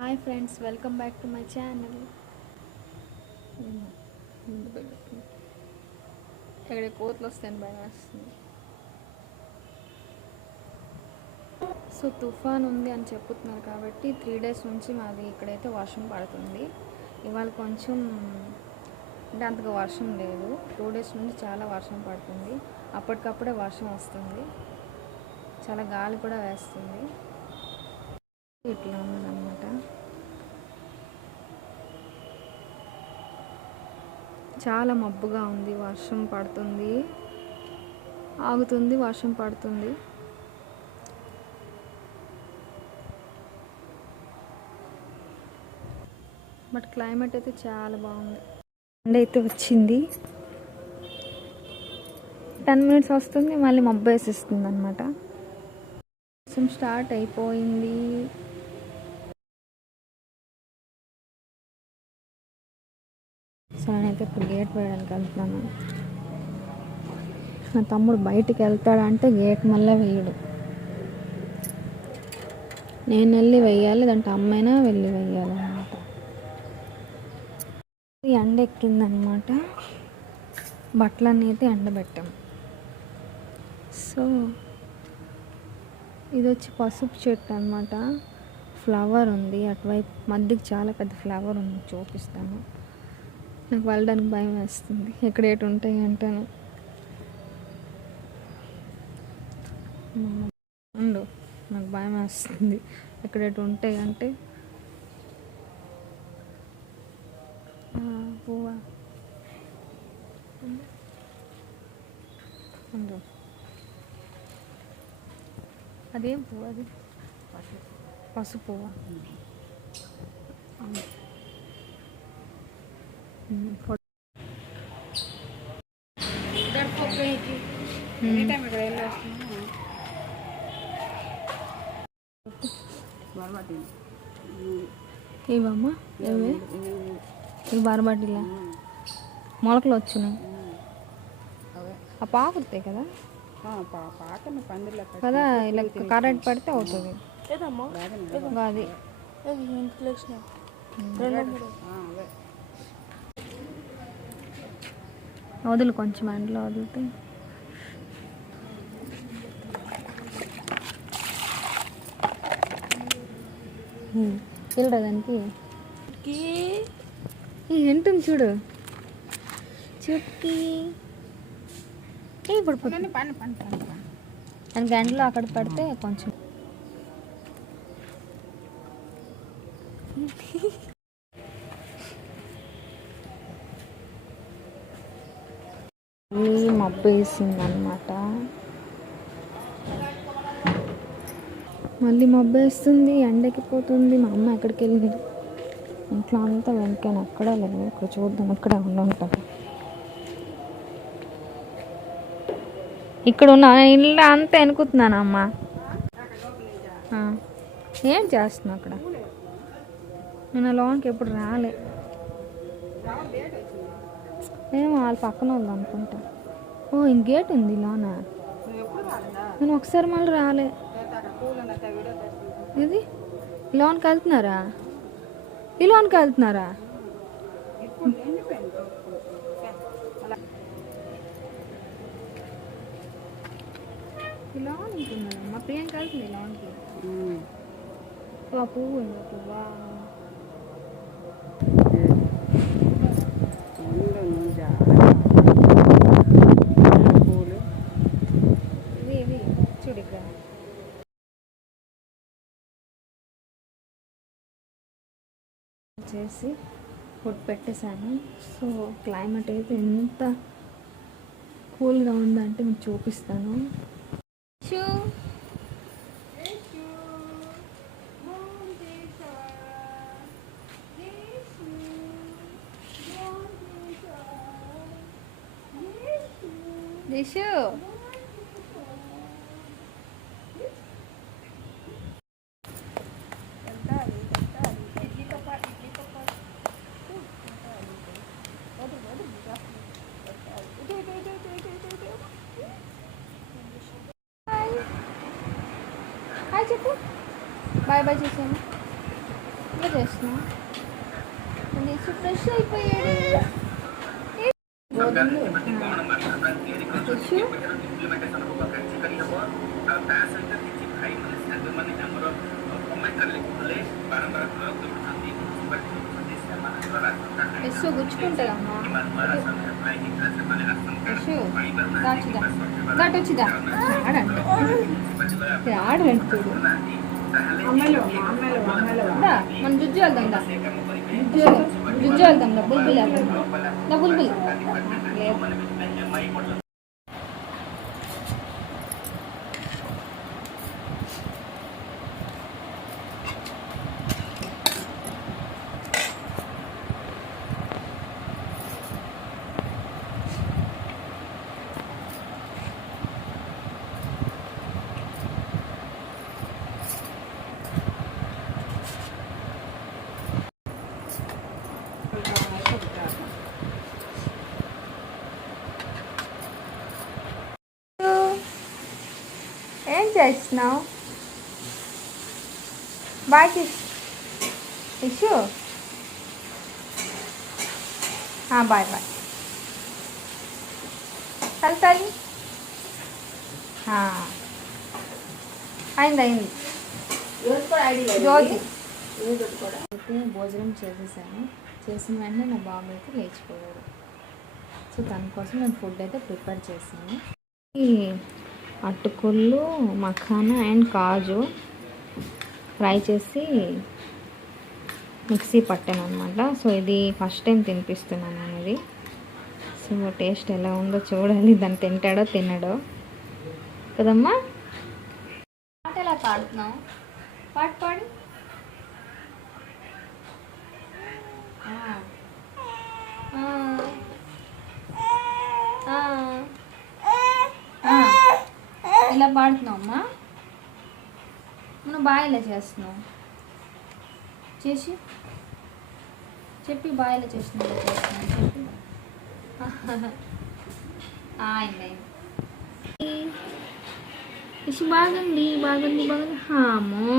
Hi friends, welcome back to my channel. ఇక్కడ కోతులు వస్తాయని భయం వేస్తుంది. సో తుఫాన్ ఉంది అని చెప్పుతున్నారు కాబట్టి 3 days నుంచి మాది ఇక్కడైతే వర్షం పడుతుంది. ఇవాళ కొంచెం అంటే అంతగా వర్షం లేదు. 2 days నుంచి చాలా వర్షం పడుతుంది. అప్పటికప్పుడే వర్షం వస్తుంది, చాలా గాలి కూడా వేస్తుంది. ఇట్లా ఉందన్నమాట. చాలా మబ్బుగా ఉంది. వర్షం పడుతుంది, ఆగుతుంది, వర్షం పడుతుంది. బట్ క్లైమేట్ అయితే చాలా బాగుంది. ఎండ అయితే వచ్చింది, 10 minutes వస్తుంది, మళ్ళీ మబ్బు వేసేస్తుంది అనమాట. వర్షం స్టార్ట్ అయిపోయింది. సో నేనైతే ఇప్పుడు గేట్ వేయడానికి వెళ్తున్నాను. నా తమ్ముడు బయటికి వెళ్తాడంటే గేట్ మళ్ళీ వేయడు, నేను వెళ్ళి వేయాలి, దాంట్లో అమ్మైనా వెళ్ళి వేయాలి అనమాట. ఎండ ఎక్కిందనమాట, బట్టలన్నీ అయితే ఎండబెట్టాం. సో ఇది వచ్చి పసుపు చెట్టు అనమాట. ఫ్లవర్ ఉంది అటువైపు, మధ్యకి చాలా పెద్ద ఫ్లవర్ ఉంది, చూపిస్తాను. నాకు వెళ్ళడానికి భయం వేస్తుంది, ఎక్కడ ఏటు ఉంటాయి అంటాను. ఉండు, నాకు భయం వేస్తుంది ఎక్కడేటు ఉంటాయి అంటే. పువ్వా ఉండు, అదేం పువ్వు? అది పసుపు పువ్వా? ఇవమ్మా ఇవి బారబాటిలా మొలకలు వచ్చినాయి. ఆ పాకుతాయి కదా కదా, ఇలా కరెంట్ పడితే అవుతుంది. అది వదులు, కొంచెం ఎండలో వదిలితే. చూడ దానికి ఎంటుంది చూడు, చుట్కి ఇప్పుడు దానికి ఎండలో అక్కడ పడితే కొంచెం. మబ్బు వేసింది అనమాట, మళ్ళీ మబ్బు వేస్తుంది, ఎండెక్కిపోతుంది. మా అమ్మ ఎక్కడికి వెళ్ళింది? ఇంట్లో అంతా వెనకాను, ఎక్కడా లేదు. ఇక్కడ చూద్దాం, ఇక్కడే ఉంటాను. ఇక్కడ ఉన్న ఇల్లు అంతా వెనుకుతున్నాను అమ్మ. ఏం చేస్తున్నా అక్కడ? నేను లోన్కి ఎప్పుడు రాలే. ఏమో వాళ్ళ పక్కన వాళ్ళు అనుకుంటా. ఓ ఇంక గేట్ ఉంది లోన, నేను ఒకసారి మళ్ళీ రాలే. ఇది లోన్కి వెళ్తున్నారా? ఈ లోన్కి వెళ్తున్నారా? లోన్ ఉంటున్నారా? మా ప్రియాంక వెళ్తుంది లోన్కి. పువ్వు ఉంది, పువ్వా? ఇవి చూడు ఇక్కడ చేసి ఫుడ్ పెట్టేశాను. సో క్లైమేట్ అయితే ఎంత కూల్గా ఉందంటే మీకు చూపిస్తాను. దిశు హాయ్ చెప్పు, బాయ్ బాయ్ చేసాను. ఎట్లా చేసినా అది ఫ్రెష్ అయిపోయాడు. యశు గుచ్చుకుంటుందమ్మా. యశు దాటొచ్చిదా ఆడంటుడు. మనం జుజ్జు వెళ్దాం దా, జుజ్జు వెళ్దాం దా, బుల్బుల్ వెళ్దాం దా, బుల్బుల్ ఏం చేస్తున్నావు? బాయ్ ఇష్యూ. Bye bye. తల్లి అయింది అయింది. జ్యోతి అయితే భోజనం చేసేసాను. చేసిన వెంటనే నా బాబు అయితే లేచిపోయాడు. సో దానికోసం నేను ఫుడ్ అయితే ప్రిపేర్ చేశాను. ఈ అటుకులు, మఖానా అండ్ కాజు ఫ్రై చేసి మిక్సీ పట్టాను అనమాట. సో ఇది ఫస్ట్ టైం తినిపిస్తున్నాను అనేది. సో టేస్ట్ ఎలా ఉందో చూడాలి. దాన్ని తింటాడో తినడో కదమ్మా. పాట ఎలా పాడుతున్నావు? పాట పాడు. ఇలా పాడుతున్నావు అమ్మా. మనం బాగా ఇలా చేస్తున్నావు. చేసి చెప్పి బాగా ఇలా చేస్తున్నావు చెప్పి. అయింది ఇషి. బాగుంది బాగుంది బాగుంది. హామో